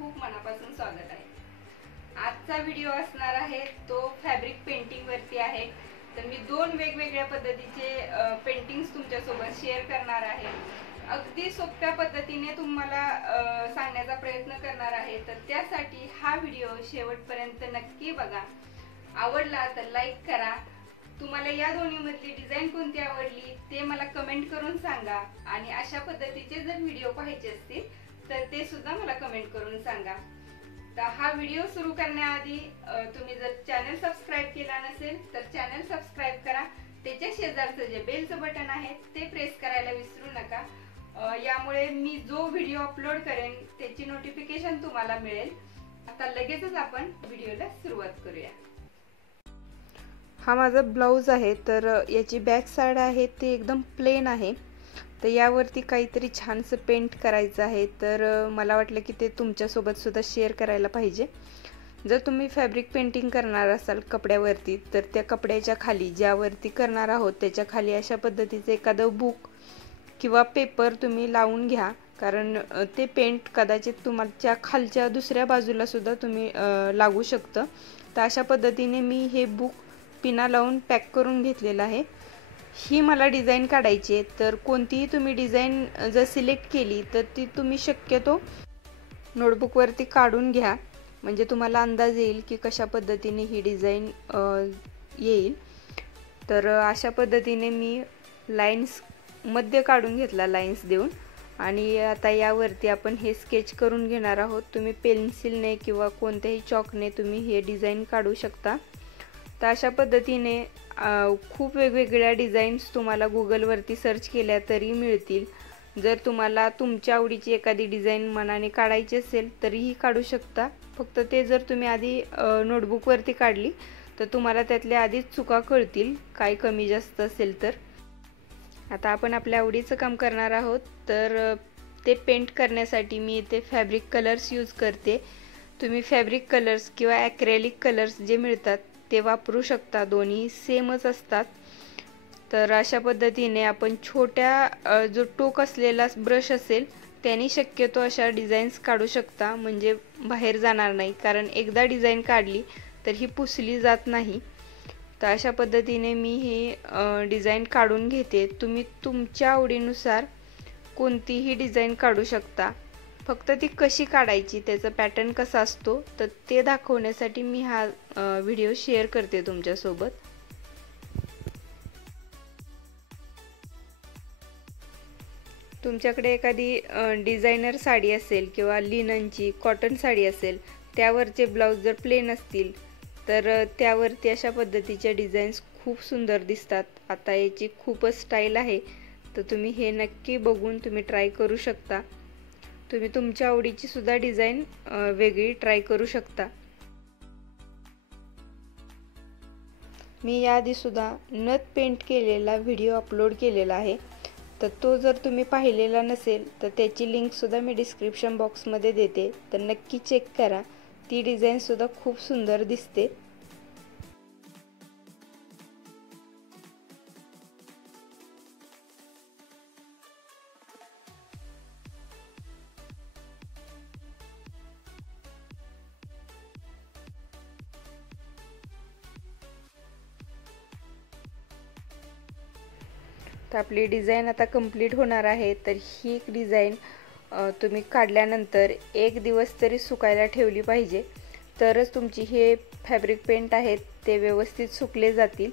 खूप मनापासून स्वागत आहे। आजचा व्हिडिओ असणार आहे तो फॅब्रिक पेंटिंग वरती आहे। तर मी दोन वेगवेगळ्या पद्धतीचे पेंटिंग्स तुमच्यासोबत शेअर करणार आहे। अगदी सोप्या पद्धतीने तुम्हाला सांगण्याचा प्रयत्न करणार आहे। तर त्यासाठी हा व्हिडिओ शेवटपर्यंत नक्की बघा। आवडला तर लाईक करा। तुम्हाला या दोन्ही मधली डिझाइन कोणती आवडली ते मला कमेंट करून सांगा आणि अशा पद्धतीचे जर व्हिडिओ पाहायचे असतील तर ते सुद्धा मला कमेंट करून सांगा। तर हा व्हिडिओ सुरू करण्याआधी तुम्ही जर चॅनल सबस्क्राइब केला नसेल तर चॅनल सबस्क्राइब करा। त्याच्या शेजारचं जे बेलचं बटन आहे ते प्रेस करायला विसरू नका। यामुळे मी जो व्हिडिओ अपलोड करेन त्याची नोटिफिकेशन तुम्हाला मिळेल। आता लगेचच आपण व्हिडिओला सुरुवात करूया। हा माझा ब्लाउज आहे। तर याची बॅक साइड आहे ते एकदम प्लेन आहे। तर यावरती काहीतरी छानसं पेंट करायचं आहे। तर मला वाटलं की ते तुमच्यासोबत सुद्धा शेअर करायला पाहिजे। जर तुम्ही फॅब्रिक पेंटिंग करणार असाल कपड्यावरती तर त्या कपड्याच्या खाली ज्यावरती करणार आहोत त्याच्या खाली अशा पद्धतीचं एखादं बुक किंवा पेपर तुम्ही लावून घ्या, कारण ते पेंट कदाचित तुमच्या खालच्या दुसऱ्या बाजूला सुद्धा तुम्ही लागू शकतं। तर अशा पद्धतीने मी हे बुक पिना लावून पॅक करून घेतलेला आहे। ही मला डिझाइन काढायची आहे। तर कोणतीही तुम्ही डिझाइन जर सिलेक्ट केली तर ती तुम्ही शक्यतो नोटबुकवरती काढून घ्या, म्हणजे तुम्हाला अंदाज येईल की कशा पद्धतीने ही डिझाइन येईल। तर अशा पद्धतीने मी लाईन्स मध्य काढून घेतला, लाईन्स देऊन, आणि आता यावरती आपण हे स्केच करून घेणार आहोत। तुम्ही पेन्सिलने किंवा कोणत्याही चॉकने तुम्ही हे डिझाइन काढू शकता। तर अशा पद्धतीने खूप वेगवेगळ्या डिझाईन्स तुम्हाला गुगलवरती सर्च केल्या तरी मिळतील। जर तुम्हाला तुमच्या आवडीची एखादी डिझाइन मनाने काढायची असेल तरीही काढू शकता। फक्त ते जर तुम्ही आधी नोटबुकवरती काढली तर तुम्हाला त्यातल्या आधीच चुका कळतील, काय कमी जास्त असेल तर। आता आपण आपल्या आवडीचं काम करणार आहोत। तर ते पेंट करण्यासाठी मी इथे फॅब्रिक कलर्स यूज करते। तुम्ही फॅब्रिक कलर्स किंवा ॲक्रेलिक कलर्स जे मिळतात ते वापरू शकता, दोन्ही सेमच असतात। तर अशा पद्धतीने आपण छोट्या जो टोक असलेला ब्रश असेल त्याने शक्यतो अशा डिझाईन्स काढू शकता, म्हणजे बाहेर जाणार नाही, कारण एकदा डिझाइन काढली तर ही पुसली जात नाही। तर अशा पद्धतीने मी ही डिझाइन काढून घेते। तुम्ही तुमच्या आवडीनुसार कोणतीही डिझाइन काढू शकता, फक्त ती कशी काढायची, त्याचा पॅटर्न कसा असतो तर ते दाखवण्यासाठी मी हा व्हिडिओ शेअर करते तुमच्यासोबत। तुमच्याकडे एखादी डिझायनर साडी असेल किंवा लिननची कॉटन साडी असेल, त्यावरचे ब्लाउज जर प्लेन असतील तर त्यावरती अशा पद्धतीच्या डिझाईन्स खूप सुंदर दिसतात। आता याची खूपच स्टाईल आहे, तर तुम्ही हे नक्की बघून तुम्ही ट्राय करू शकता। तुम्ही तुमच्या आवडीची सुद्धा डिझाइन वेगळी ट्राय करू शकता। मी याआधी सुद्धा नथ पेंट केलेला व्हिडिओ अपलोड केलेला आहे, तर तो जर तुम्ही पाहिलेला नसेल तर त्याची लिंक सुद्धा मी डिस्क्रिप्शन बॉक्समध्ये देते, तर नक्की चेक करा। ती डिझाइन सुद्धा खूप सुंदर दिसते। तर आपली डिझाइन आता कंप्लीट होणार आहे। तर ही डिझाइन तुम्ही काढल्यानंतर एक दिवस तरी सुकायला ठेवली पाहिजे, तरच तुमची हे फॅब्रिक पेंट आहेत ते व्यवस्थित सुकले जातील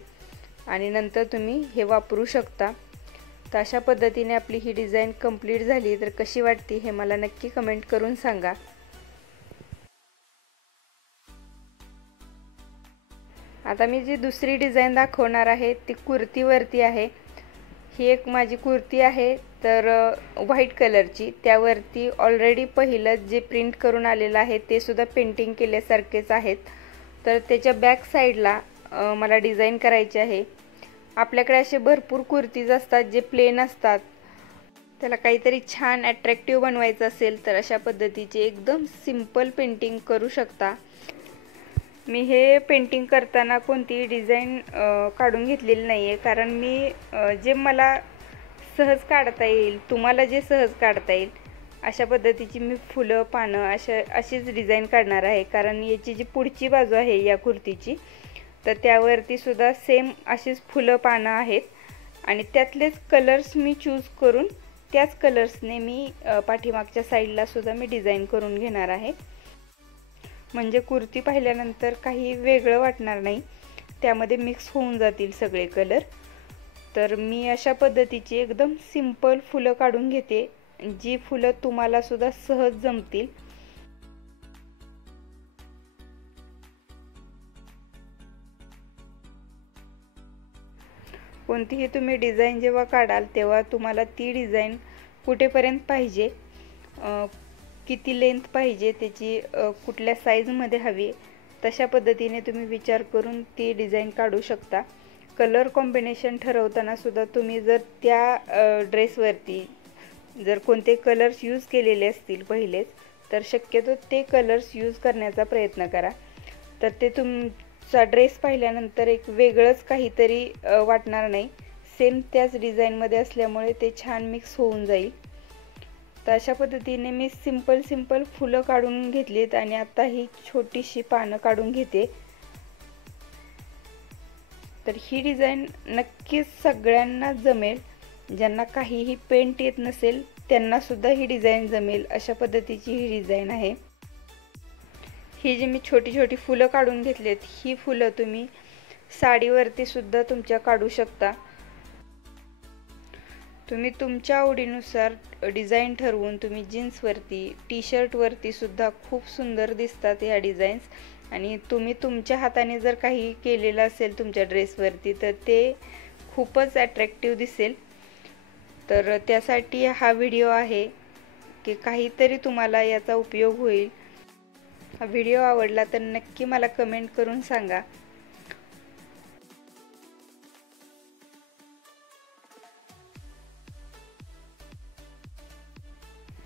आणि नंतर तुम्ही हे वापरू शकता। तर अशा पद्धतीने आपली ही डिझाइन कंप्लीट झाली। तर कशी वाटते हे मला नक्की कमेंट करून सांगा। आता मी जी दुसरी डिझाइन दाखवणार आहे ती कुर्तीवरती आहे। ही एक माझी कुर्ती आहे, तर व्हाईट कलरची, त्यावरती ऑलरेडी पहिलं जे प्रिंट करून आलेलं आहे ते सुद्धा पेंटिंग केल्यासारखेच आहेत। तर त्याच्या बॅक साईडला मला डिझाइन करायची आहे। आपल्याकडे असे भरपूर कुर्तीज असतात जे प्लेन असतात, त्याला काहीतरी छान अट्रॅक्टिव्ह बनवायचं असेल तर अशा पद्धतीचे एकदम सिंपल पेंटिंग करू शकता। मी हे पेंटिंग करताना कोणतीही डिझाइन काढून घेतलेली नाही आहे, कारण मी जे मला सहज काढता येईल, तुम्हाला जे सहज काढता येईल अशा पद्धतीची मी फुलं पानं अशीच डिझाईन काढणार आहे, कारण याची जी पुढची बाजू आहे या कुर्तीची तर त्यावरती सुद्धा सेम अशीच फुलं पानं आहेत आणि त्यातलेच कलर्स मी चूज करून त्याच कलर्सने मी पाठीमागच्या साईडला सुद्धा मी डिझाईन करून घेणार आहे. म्हणजे कुर्ती पाहिल्यानंतर काही वेगळं वाटणार नाही, त्यामध्ये मिक्स होऊन जातील सगळे कलर. तर मी अशा पद्धतीची एकदम सिंपल फुलं काढून घेते, जी फुलं तुम्हाला सुद्धा सहज जमतील. कोणतीही तुम्ही डिझाईन जेव्हा काढाल तेव्हा तुम्हाला ती डिझाईन कुठेपर्यंत पाहिजे, किती लेंथ पाहिजे, त्याची कुठल्या साईजमध्ये हवी, तशा पद्धतीने तुम्ही विचार करून ती डिझाईन काढू शकता. कलर कॉम्बिनेशन ठरवताना सुद्धा तुम्ही जर त्या ड्रेसवरती जर कोणते कलर्स यूज केलेले असतील पहिलेच, तर शक्यतो ते कलर्स यूज करण्याचा प्रयत्न करा. तर ते तुमचा ड्रेस पाहिल्यानंतर एक वेगळंच काहीतरी वाटणार नाही, सेम त्याच डिझाईनमध्ये असल्यामुळे ते छान मिक्स होऊन जाईल. तर अशा पद्धतीने मी सिंपल फुलं काढून घेतलीत आणि आता ही छोटीशी पानं काढून घेते. तर ही डिझाईन नक्कीच सगळ्यांना जमेल, ज्यांना काहीही पेंट येत नसेल त्यांना सुद्धा ही डिझाईन जमेल अशा पद्धतीची ही डिझाईन आहे. ही जी मी छोटी फुलं काढून घेतलीत, ही फुलं तुम्ही साडीवरती सुद्धा तुमच्या काढू शकता. तुम्ही तुमच्या आवडीनुसार डिझाईन ठरवून तुम्ही जीन्सवरती, टी शर्टवरती सुद्धा खूप सुंदर दिसतात ह्या डिझाईन्स. आणि तुम्ही तुमच्या हाताने जर काही केलेलं असेल तुमच्या ड्रेसवरती तर ते खूपच अट्रॅक्टिव्ह दिसेल. तर त्यासाठी हा व्हिडिओ आहे की काहीतरी तुम्हाला याचा उपयोग होईल. हा व्हिडिओ आवडला तर नक्की मला कमेंट करून सांगा.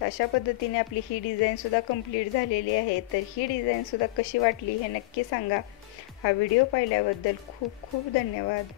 अशा पद्धतीने आपली ही डिझाईन सुद्धा कंप्लीट झालेली आहे. तर ही डिझाईन सुद्धा कशी वाटली हे नक्की सांगा. हा व्हिडिओ पाहिल्याबद्दल खूप धन्यवाद.